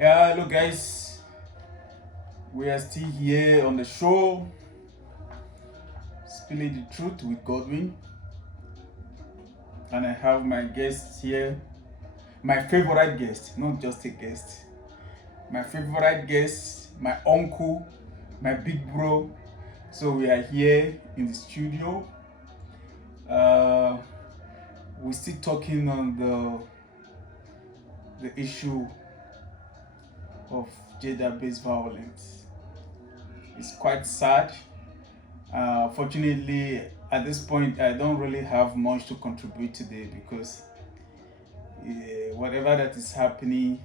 Yeah, hello guys. We are still here on the show, spilling the truth with Godwin, and I have my guest here, my favorite guest, not just a guest, my favorite guest, my uncle, my big bro. So we are here in the studio. Uh, we're still talking on the issue of gender-based violence. It's quite sad. Fortunately, at this point, I don't really have much to contribute today because whatever that is happening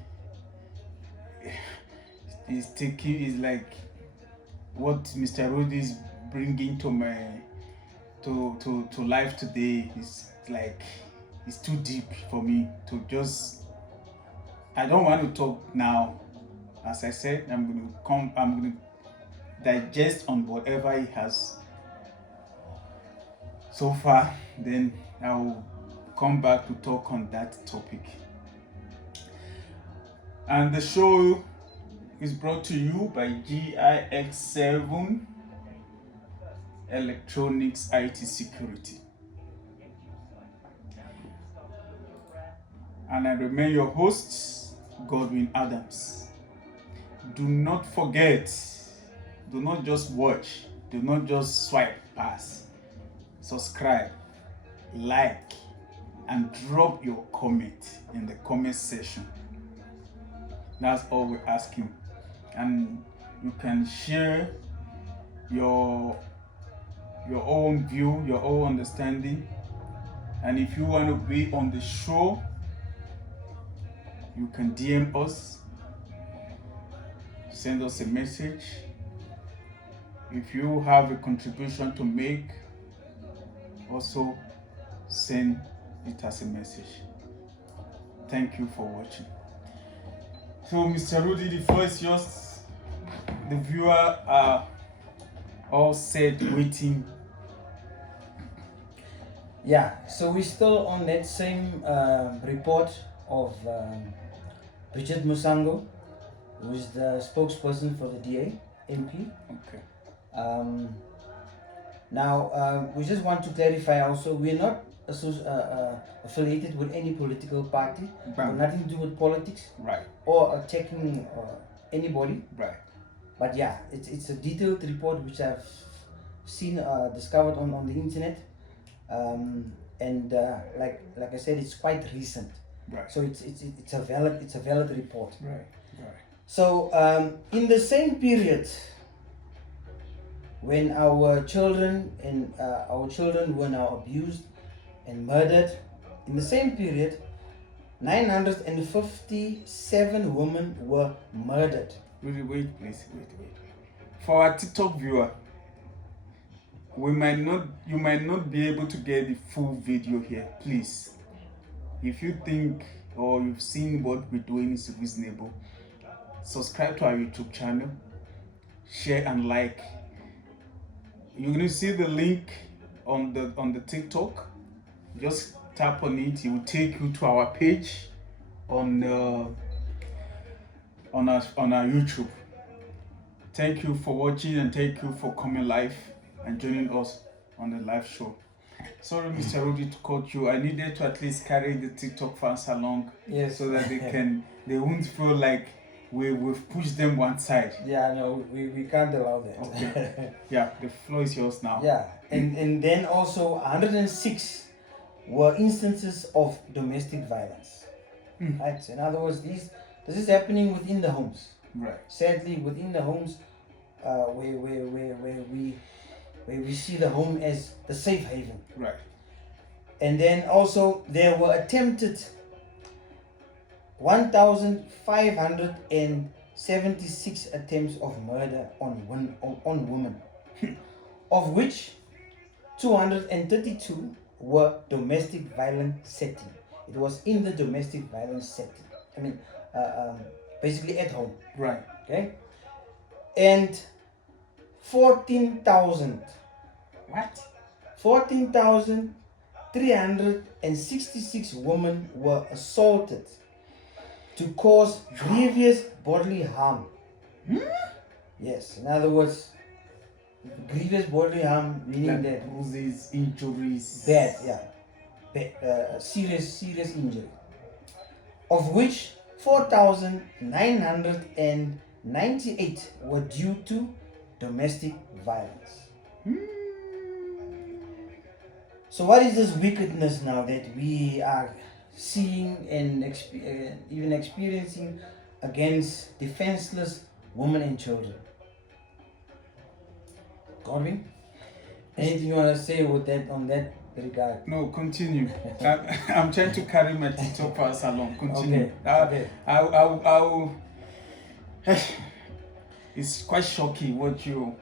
is like what Mr. Rudy is bringing to my to life today is like it's too deep for me to just. I don't want to talk now. As I said, I'm gonna digest on whatever he has so far, then I'll come back to talk on that topic. And the show is brought to you by GIX7 Electronics IT Security. And I remain your host, Godwin Adams. Do not forget, do not just watch, do not just swipe past. Subscribe, like, and drop your comment in the comment section. That's all we're asking. And you can share your own view, your own understanding. And if you want to be on the show, you can DM us, send us a message. If you have a contribution to make, also send it as a message. Thank you for watching. So, Mr. Rudy, the floor is yours. The viewer are all set, waiting. Yeah, so we're still on that same report of Richard Musango, who is the spokesperson for the DA MP. Okay. Now, we just want to clarify also, we're not affiliated with any political party, or nothing to do with politics, Right. or attacking anybody. Right. But yeah, it's a detailed report which I've seen, discovered on the internet, and like I said, it's quite recent. Right. So it's a valid report. Right. Right. So in the same period when our children were now abused and murdered, in the same period 957 women were murdered. Wait, please, wait. For our TikTok viewer, you might not be able to get the full video here. Please, if you think or you've seen what we're doing is reasonable, subscribe to our YouTube channel, share and like. You're gonna see the link on the TikTok. Just tap on it. It will take you to our page on our YouTube. Thank you for watching and thank you for coming live and joining us on the live show. Sorry, Mr. Rudy, to cut you. I needed to at least carry the TikTok fans along, Yes. so that they won't feel like we've pushed them one side. Yeah, no, we can't allow that. Okay. Yeah, the floor is yours now. Yeah, and then also 106 were instances of domestic violence. Right. So in other words, this is happening within the homes. Right. Sadly, within the homes, where we see the home as the safe haven. Right. And then also there were attempted 1,576 attempts of murder on women, of which 232 were domestic violence setting. It was in the domestic violence setting. I mean, basically at home. Right. Okay. And 14,000. What? 14,366 women were assaulted to cause grievous bodily harm. Yes, in other words, grievous bodily harm meaning Like that bruises, injuries. bad, serious injury, of which 4,998 were due to domestic violence. So, what is this wickedness now that we are seeing and even experiencing against defenseless women and children? Godwin, anything you want to say with that on that regard? No, continue. I'm trying to carry my TikTok pass along. Continue. Okay. It's quite shocking what you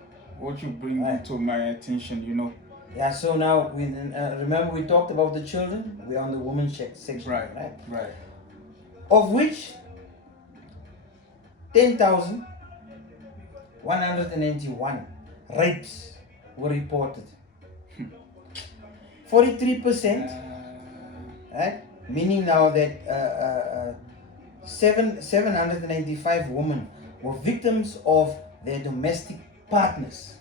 bring Right. to my attention. You know. Yeah. So now we remember we talked about the children. We're on the women's section, Right. right? Right. Of which 10,191 rapes were reported. 43%, right? Meaning now that 795 women were victims of their domestic partners.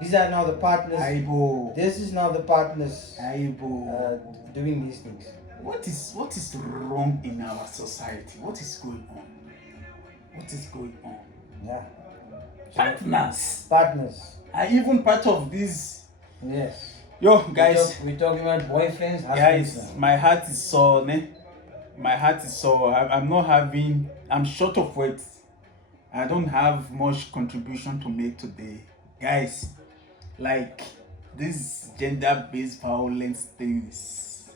These are now the partners. Aibo. This is now the partners Aibo. doing these things. What is wrong in our society? What is going on? What is going on? Yeah. Partners are even part of this. Yes. Yo, guys. We're talking about boyfriends, husbands. Guys, now. my heart is sore, ne? My heart is sore. I'm short of words. I don't have much contribution to make today. Guys, like this gender-based violence things,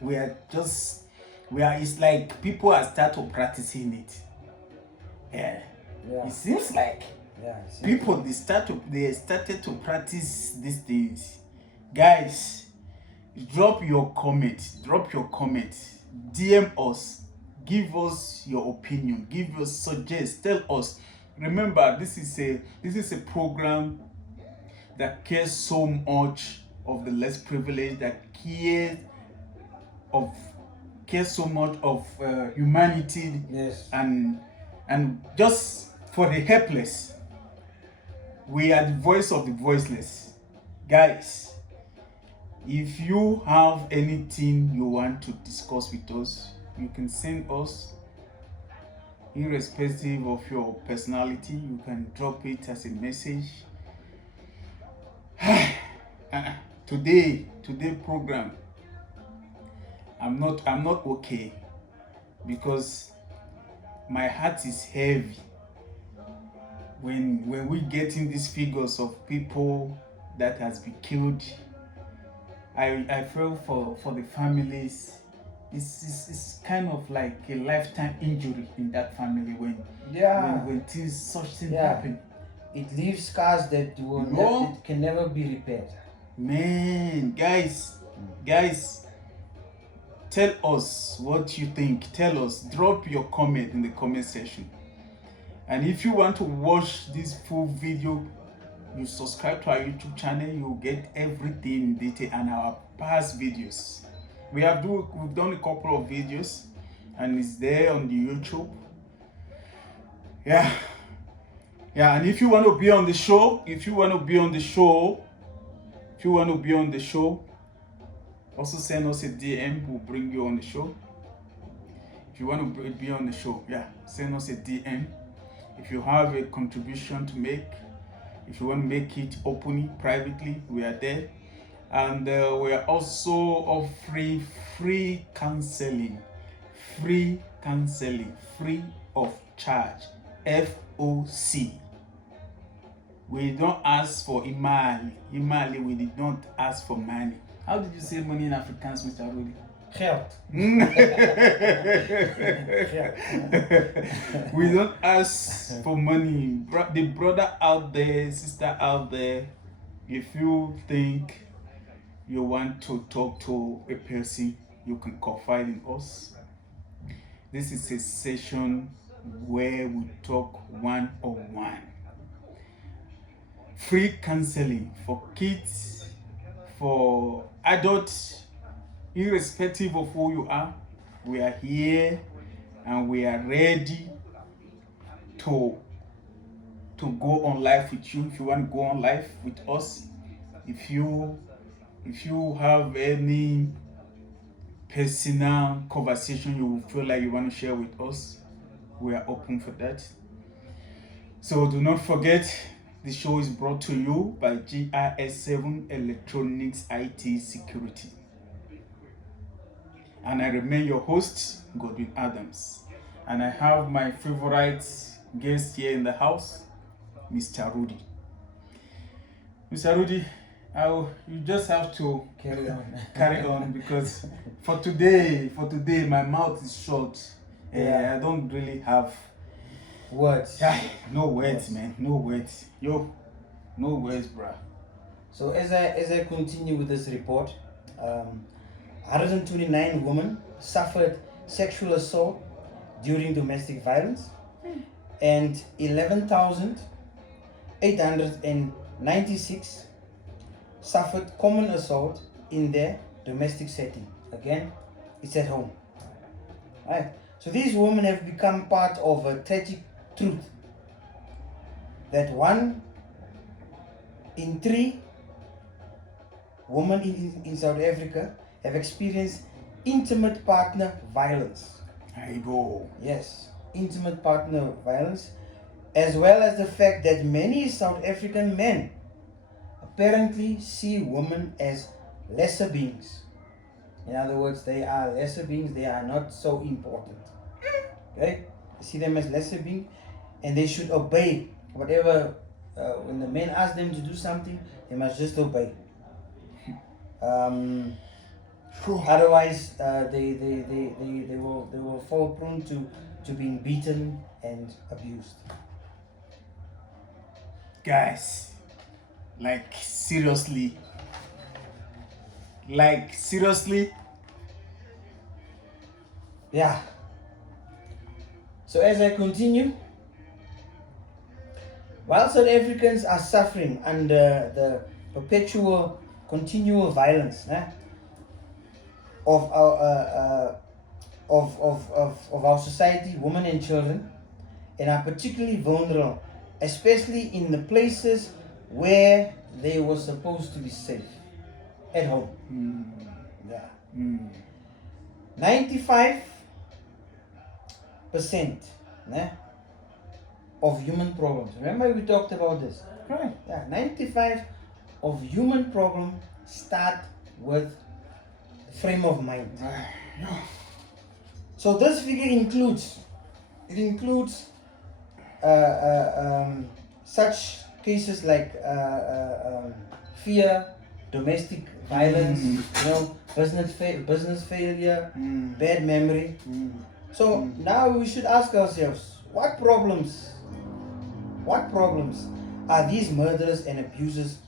it's like people are starting practicing it. Yeah. It seems like people they started to practice these things. Guys, drop your comment, DM us, give us your opinion, suggest, tell us. Remember, this is a program that cares so much of the less privileged, that cares so much of humanity. Yes. and just for the helpless. We are the voice of the voiceless. Guys, if you have anything you want to discuss with us, you can send us. Irrespective of your personality, you can drop it as a message. Today program, I'm not okay, because my heart is heavy when we get in these figures of people that has been killed. I feel for the families. It's kind of like a lifetime injury in that family when such things happen. It leaves scars that it can never be repaired. Man, guys, tell us what you think. Tell us. Drop your comment in the comment section. And if you want to watch this full video, you subscribe to our YouTube channel. You'll get everything in detail and our past videos. We've done a couple of videos, and it's there on the YouTube. Yeah. And if you want to be on the show, also send us a DM. We'll bring you on the show. If you want to be on the show, send us a DM. If you have a contribution to make, if you want to make it openly, privately, we are there. And we are also offering free counseling, free of charge, FOC. We don't ask for imali. We did not ask for money. How did you say money in Afrikaans, Mr. Rudy? Geld. We don't ask for money. The brother out there, sister out there, if you think you want to talk to a person, you can confide in us. This is a session where we talk one-on-one. Free counseling for kids, for adults, irrespective of who you are. We are here and we are ready to go on live with you. If you want to go on live with us, if you have any personal conversation you feel like you want to share with us, we are open for that. So do not forget, the show is brought to you by GIS7 Electronics IT Security. And I remain your host, Godwin Adams. And I have my favorite guest here in the house, Mr. Rudy. Mr. Rudy, you just have to carry on because for today, my mouth is short. I don't really have words. No words, man. No words. No words, bruh. So as I continue with this report, 129 women suffered sexual assault during domestic violence, and 11,896 suffered common assault in their domestic setting. Again, it's at home. Right. So these women have become part of a tragic truth that 1 in 3 women in South Africa have experienced intimate partner violence. I go. Yes, intimate partner violence, as well as the fact that many South African men apparently see women as lesser beings. In other words, they are lesser beings, they are not so important. Okay? They see them as lesser beings and they should obey whatever, when the men ask them to do something, they must just obey. Otherwise, they will fall prone to being beaten and abused. Guys, like seriously. Yeah. So as I continue, while South Africans are suffering under the perpetual, continual violence of our society, women and children, and are particularly vulnerable, especially in the places where they were supposed to be safe, at home. 95% of human problems. Remember we talked about this? Right. 95 of human problems start with frame of mind. So this figure includes such cases like fear, domestic violence, business failure, bad memory. So now we should ask ourselves, what problems are these murderers and abusers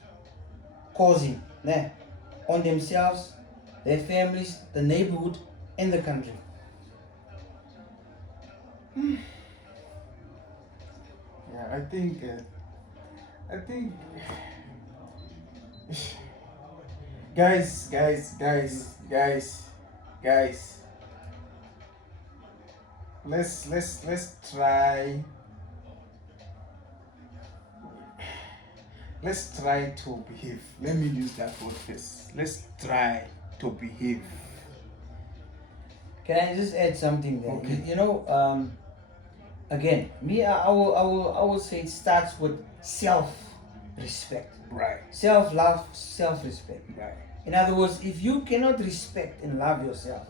causing on themselves, their families, the neighborhood, and the country? I think guys, let's try to behave. Let me use that word first. Let's try to behave. Can I just add something there? Okay. Again, I will say it starts with self-respect. Right. Self-love, self-respect. Right. In other words, if you cannot respect and love yourself,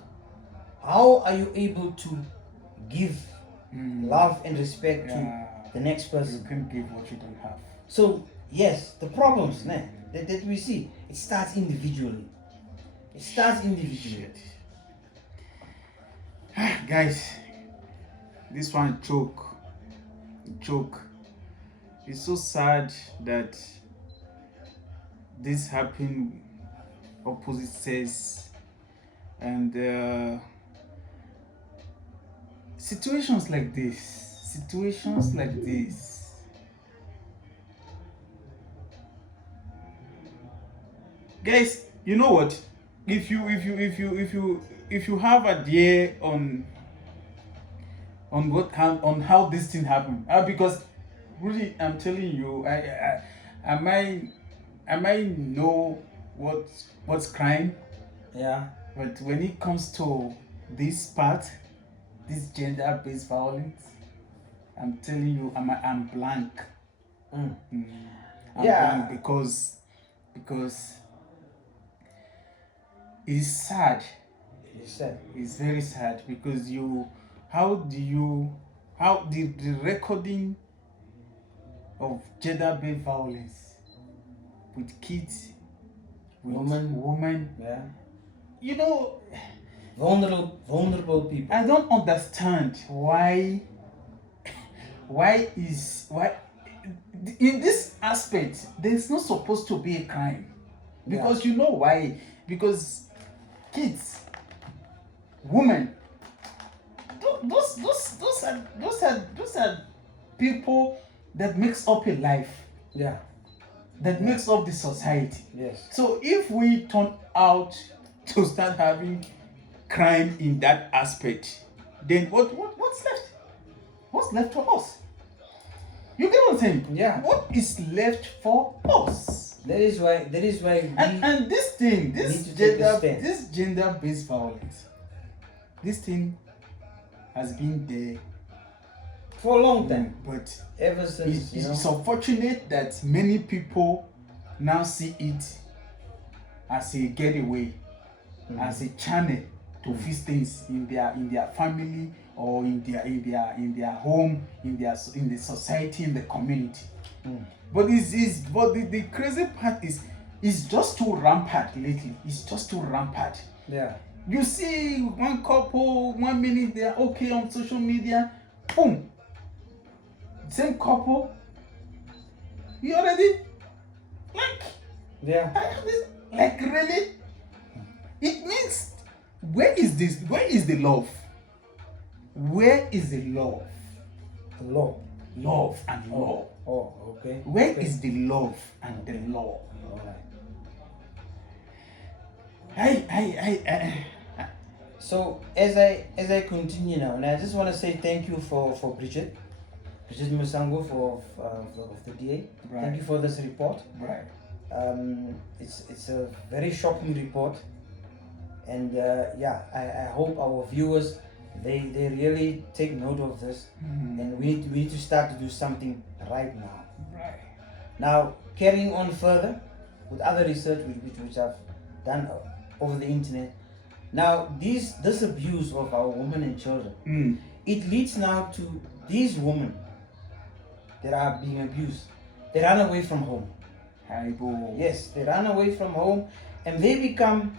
how are you able to give love and respect to the next person? You can give what you don't have. So yes, the problems that we see, it starts individually. Guys, this one joke. It's so sad that this happened opposite sex, and situations like this, guys, you know what, if you have a dear on on how this thing happened. Because really, I'm telling you, I might know what's crime, Yeah. but when it comes to this part, this gender-based violence, I'm telling you, I'm blank. Mm. I'm Yeah. blank because it's sad. It's sad. It's very sad because how the recording of gender-based violence with kids, with women, Yeah. you know, Vulnerable people. I don't understand why in this aspect there's not supposed to be a crime. Because you know why? Because kids, women, those are people that makes up a life, Yeah. that makes up the society. Yes. So if we turn out to start having crime in that aspect, then what's left? What's left for us? You get what I'm saying? Yeah. What is left for us? That is why we And this thing, need to take a stand. this gender-based violence, this thing has been there for a long time. but Ever since, it's unfortunate that many people now see it as a getaway, as a channel to fix things in their family or in their home, in the society, in the community. But the crazy part is it's just too rampant lately. It's just too rampant. Yeah. You see one couple, 1 minute they're okay on social media, boom. Same couple, you already Yeah. like really? It means where is the love? Where is the love? The law. Love and law. Oh, okay. Where is the love and the law? All right. I So as I continue now, and I just want to say thank you for Bridget Musango of the DA. Right. Thank you for this report. Right. It's a very shocking report, and I hope our viewers they really take note of this, and we need to start to do something right now. Right. Now, carrying on further with other research which I've done over the internet. Now, this abuse of our women and children, it leads now to these women that are being abused. They run away from home. Yes, they run away from home, and they become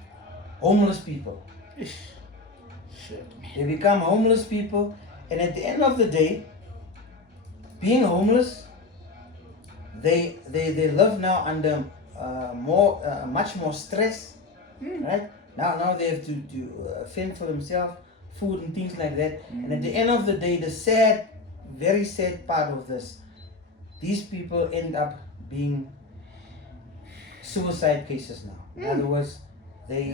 homeless people. Shit. They become homeless people, and at the end of the day, being homeless, they live now under much more stress, right? Now they have to fend for themselves, food and things like that. And at the end of the day, the very sad part of this, these people end up being suicide cases now. In other words, they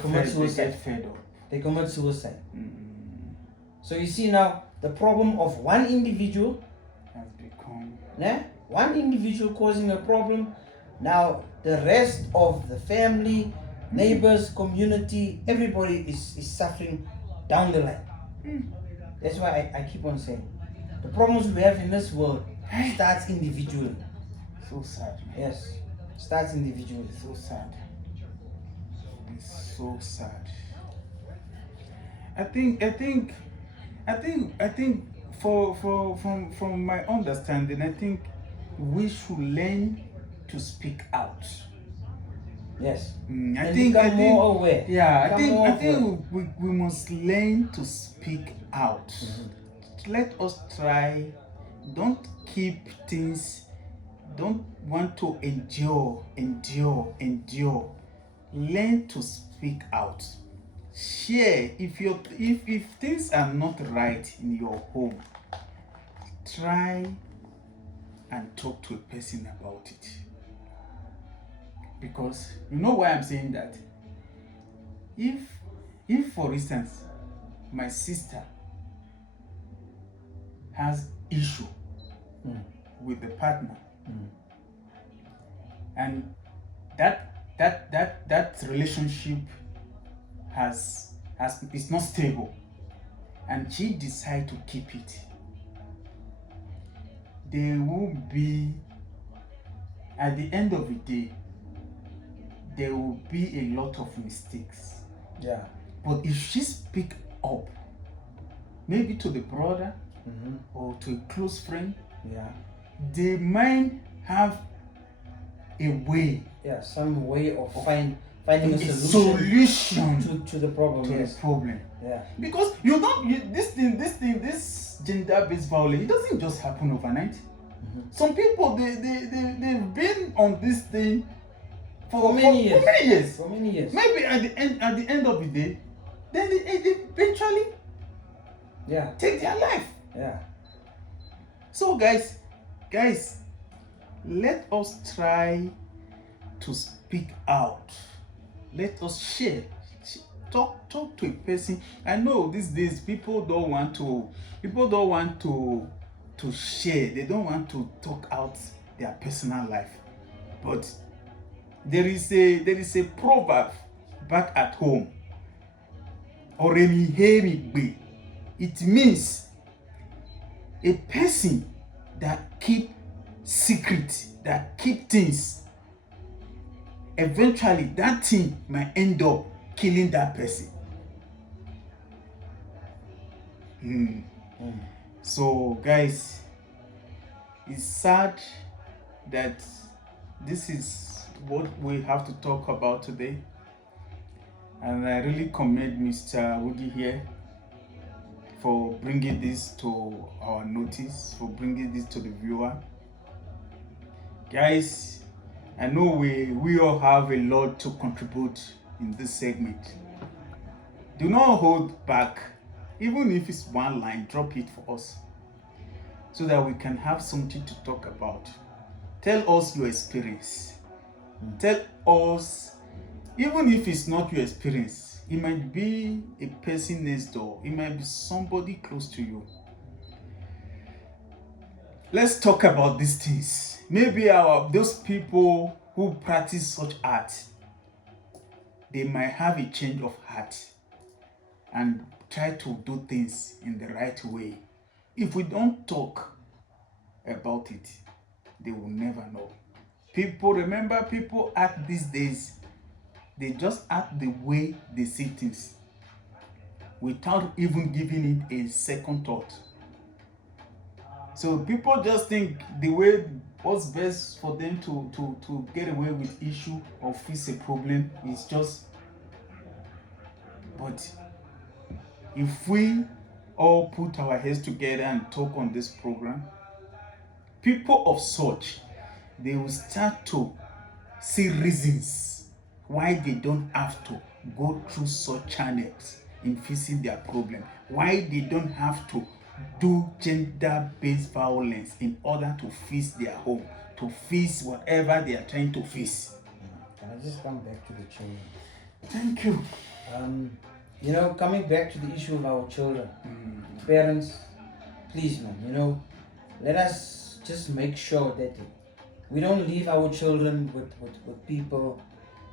commit suicide. They commit suicide. So you see now, the problem of one individual has become one individual causing a problem. Now the rest of the family, neighbors, community, everybody is suffering down the line. That's why I keep on saying the problems we have in this world starts individually. So sad. Yes, starts individually. So sad. It's so sad. I think from my understanding, I think we should learn to speak out. Yes. I think more aware. Yeah, I think we must learn to speak out. Let us try. Don't keep things. Don't want to endure. Learn to speak out. Share if things are not right in your home. Try and talk to a person about it. Because you know why I'm saying that? If for instance my sister has issue with the partner, and that relationship has is not stable, and she decide to keep it, there will be, at the end of the day, there will be a lot of mistakes. Yeah. But if she speak up, maybe to the brother or to a close friend, Yeah. they might have a way. Yeah, some way of finding a solution to the problem. To yes. the problem. Yeah. Because this gender-based violence, it doesn't just happen overnight. Some people they've been on this thing for many years. For many years. Maybe at the end of the day, then they eventually take their life. Yeah. So guys, let us try to speak out. Let us share. Talk to a person. I know these days people don't want to share. They don't want to talk out their personal life. But there is a proverb back at home. Oremi. It means a person that keep secret, that keep things, eventually that thing might end up killing that person. So guys, it's sad that this is what we have to talk about today, and I really commend Mr. Woody here for bringing this to our notice, for bringing this to the viewer. Guys, I know we all have a lot to contribute in this segment. Do not hold back. Even if it's one line, drop it for us so that we can have something to talk about. Tell us your experience. Tell us, even if it's not your experience, it might be a person next door, it might be somebody close to you. Let's talk about these things. Maybe those people who practice such art, they might have a change of heart and try to do things in the right way. If we don't talk about it, they will never know. People act these days, they just act the way they see things without even giving it a second thought. So people just think the way what's best for them to get away with issue or fix a problem is just. But if we all put our heads together and talk on this program, people of such, they will start to see reasons why they don't have to go through such channels in fixing their problem, why they don't have to do gender-based violence in order to fix their home, to fix whatever they are trying to fix. Can I just come back to the children? Thank you. Coming back to the issue of our children, parents, please, man, let us just make sure that we don't leave our children with people,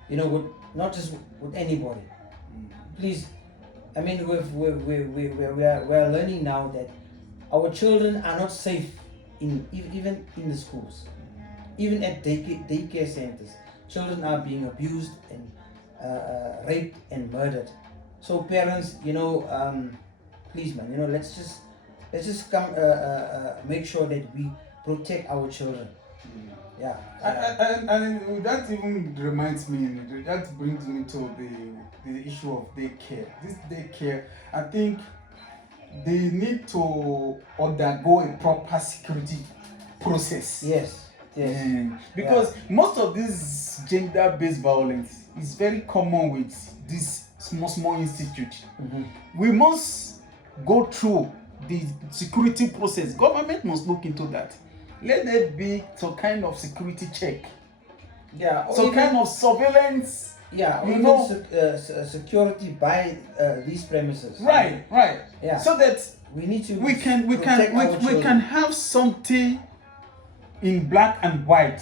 not just with anybody. Please, I mean, we are learning now that our children are not safe even in the schools, even at daycare centers. Children are being abused and raped and murdered. So parents, please, man, let's just come make sure that we protect our children. Yeah. And that even reminds me, that brings me to the issue of daycare. This daycare, I think they need to undergo a proper security process. Yes. Because most of this gender-based violence is very common with this small institute. We must go through the security process. Government must look into that. Let there be some kind of security check. Yeah. Some kind of surveillance. Yeah. Security by these premises. Right. Yeah. So that We need to we can protect our we children. can have something in black and white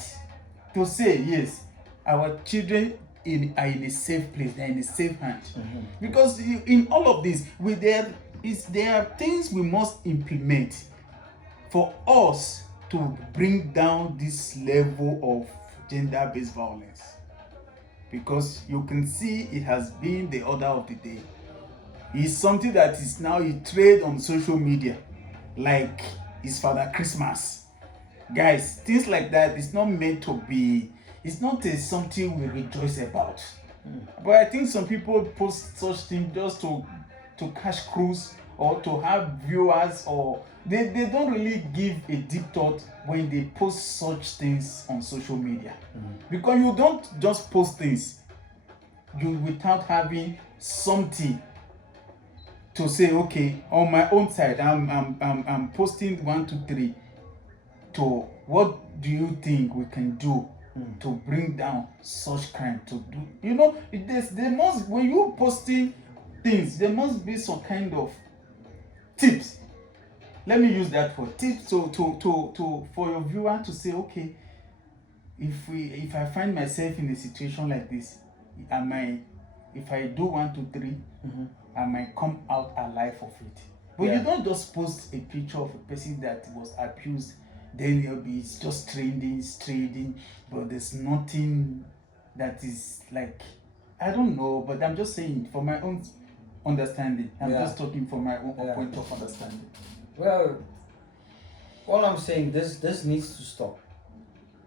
to say yes, our children are in a safe place, they're in a safe hand. Because in all of this, there are things we must implement for us to bring down this level of gender-based violence. Because you can see it has been the order of the day. It's something that is now a trade on social media, like it's Father Christmas. Guys, things like that is not meant to be, it's not something we rejoice about. But I think some people post such things just to cash cruise or to have viewers, or they don't really give a deep thought when they post such things on social media. Because you don't just post things without having something to say, okay, on my own side, I'm posting 1, 2, 3 to what do you think we can do to bring down such crime, to do, you know, there must, when you posting things, there must be some kind of tips. Let me use that for tips to for your viewer to say, okay, if I find myself in a situation like this, if I do 1, 2, 3, I might come out alive of it. But you don't just post a picture of a person that was abused, then it's just trading, but there's nothing that is like, I don't know, but I'm just saying for my own understanding. I'm just talking from my own point of understanding. Well, all I'm saying, this needs to stop.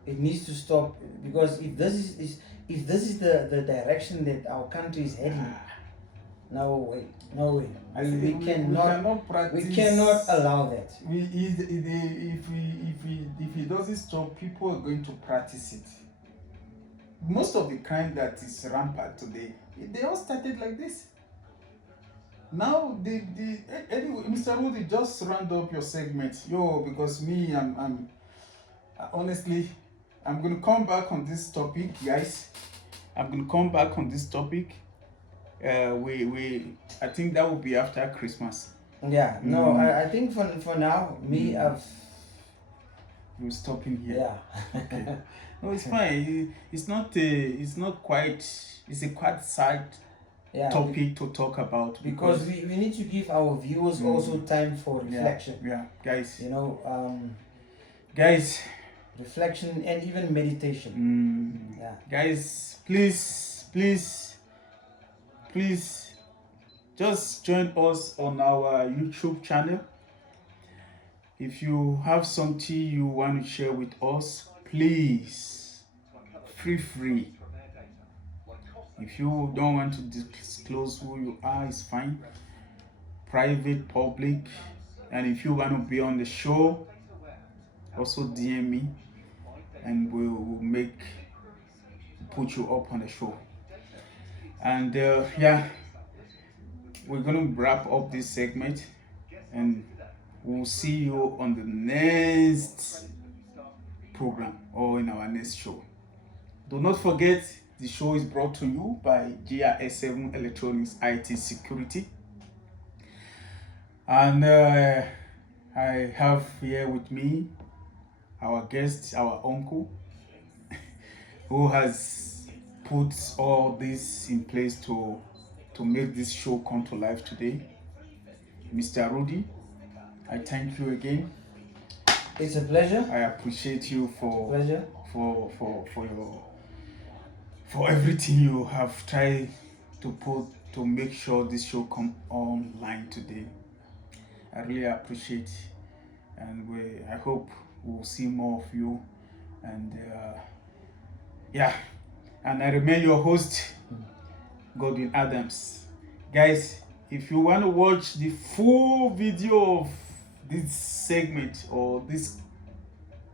It needs to stop, because if this is the direction that our country is heading, no way. We cannot allow that. If it doesn't stop, people are going to practice it. Most of the crime that is rampant today, they all started like this. Now, anyway, Mr. Rudy, just round up your segment, because me, I'm honestly, I'm gonna come back on this topic, guys. I'm gonna come back on this topic. I think that will be after Christmas. Yeah, no, I think for now, me, We're stopping here. Yeah. Okay. No, it's fine. It's not quite. It's a quite side topic to talk about, because we need to give our viewers also time for reflection. Yeah, guys. You know, guys. Reflection and even meditation. Yeah. Guys, please, just join us on our YouTube channel. If you have something you want to share with us, please, feel free. If you don't want to disclose who you are, it's fine. Private, public. And if you want to be on the show, also DM me and we'll put you up on the show. And we're gonna wrap up this segment, and we'll see you on the next program or in our next show. Do not forget, the show is brought to you by GRS7 Electronics IT Security. And I have here with me our guest, our uncle, who has put all this in place to make this show come to life today. Mr. Rudy, I thank you again. It's a pleasure. I appreciate you for everything you have tried to put to make sure this show come online today. I really appreciate, and I hope we'll see more of you. And and I remain your host, Godwin Adams. Guys, if you want to watch the full video of this segment or this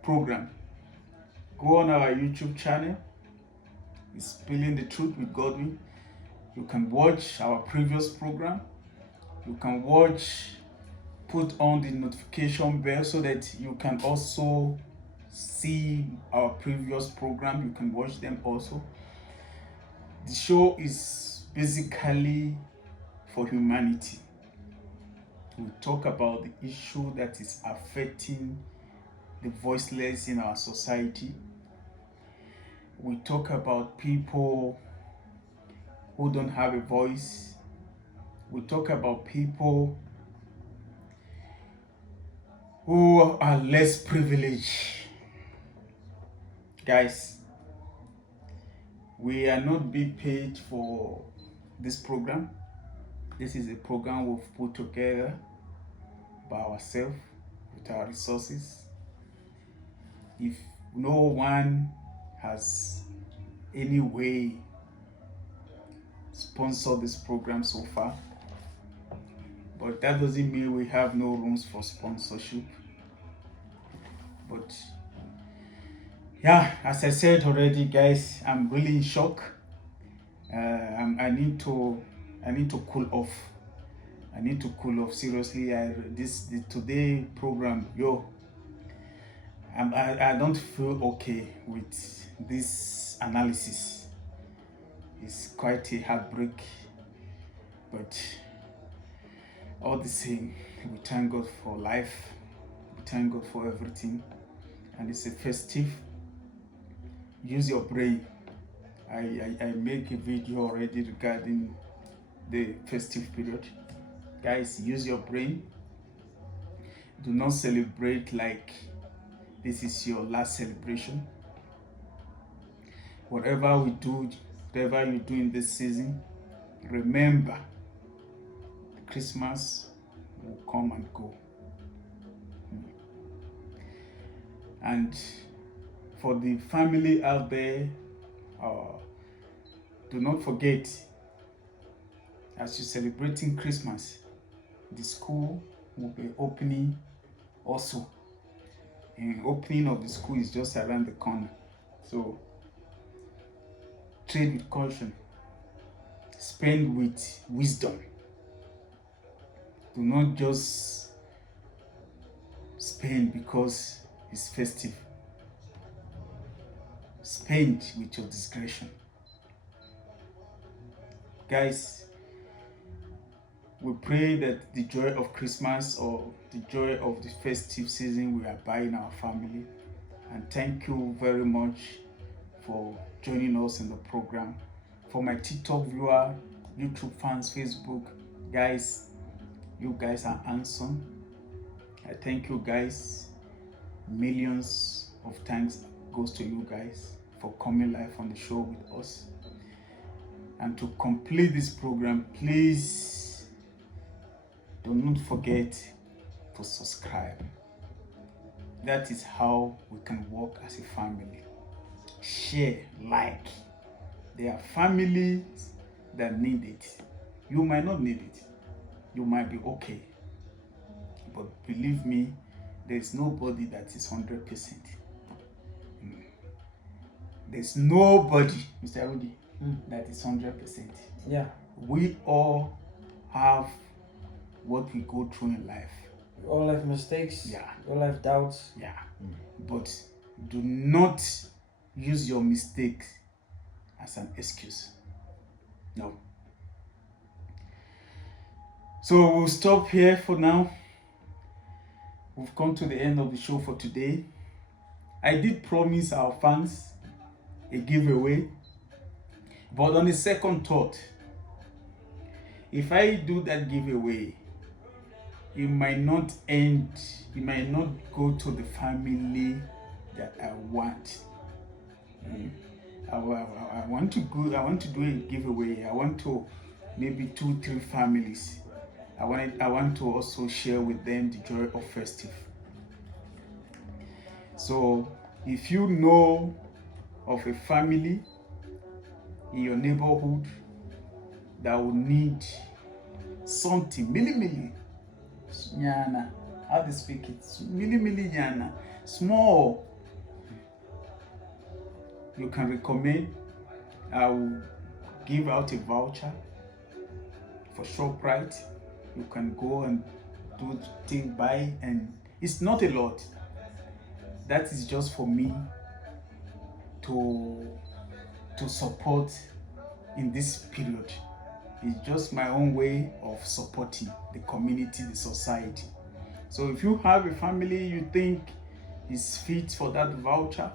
program, go on our YouTube channel. It's Spilling the Truth with Godwin. You can watch our previous program. You can put on the notification bell so that you can also see our previous program. You can watch them also. The show is basically for humanity. We talk about the issue that is affecting the voiceless in our society. We talk about people who don't have a voice. We talk about people who are less privileged. Guys, we are not being paid for this program. This is a program we've put together by ourselves with our resources. If no one has any way sponsored this program so far, but that doesn't mean we have no rooms for sponsorship. But yeah, as I said already, guys, I'm really in shock. I need to cool off. I need to cool off seriously. The today program, I don't feel okay with this analysis. It's quite a heartbreak, but all the same, we thank God for life. We thank God for everything, and it's a festive. Use your brain. I make a video already regarding the festive period. Guys, use your brain. Do not celebrate like this is your last celebration. Whatever you do in this season, remember Christmas will come and go. And for the family out there, do not forget, as you're celebrating Christmas, the school will be opening also. And opening of the school is just around the corner. So trade with caution. Spend with wisdom. Do not just spend because it's festive. Spend with your discretion. Guys, we pray that the joy of Christmas or the joy of the festive season will abide in our family. And thank you very much for joining us in the program. For my TikTok viewer, YouTube fans, Facebook, guys, you guys are handsome. I thank you guys. Millions of thanks goes to you guys for coming live on the show with us. And to complete this program, please do not forget to subscribe. That is how we can work as a family. Share, like. There are families that need it. You might not need it. You might be okay. But believe me, there is nobody that is 100%. There's nobody, Mr. Rudy, that is 100%. Yeah. We all have what we go through in life. We all have mistakes. Yeah. We all have doubts. Yeah. But do not use your mistakes as an excuse. No. So we'll stop here for now. We've come to the end of the show for today. I did promise our fans a giveaway, but on the second thought, if I do that giveaway, it might not go to the family that I want. I want to do a giveaway. I want to maybe 2-3 families. I want to also share with them the joy of festive. So if you know of a family in your neighborhood that will need something, mili nyana, how to speak it, mili nyana, small, you can recommend. I will give out a voucher for ShopRite. You can go and do thing buy, and it's not a lot. That is just for me to support in this period. It's just my own way of supporting the community, the society. So if you have a family you think is fit for that voucher,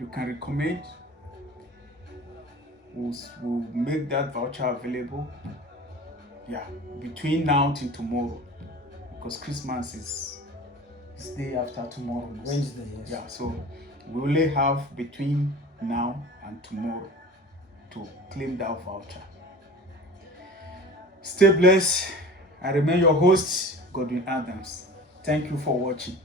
you can recommend. We'll make that voucher available. Yeah, between now till tomorrow, because Christmas is day after tomorrow. Wednesday, yes. Yeah, so we only have between now and tomorrow to claim that voucher. Stay blessed. I remain your host, Godwin Adams. Thank you for watching.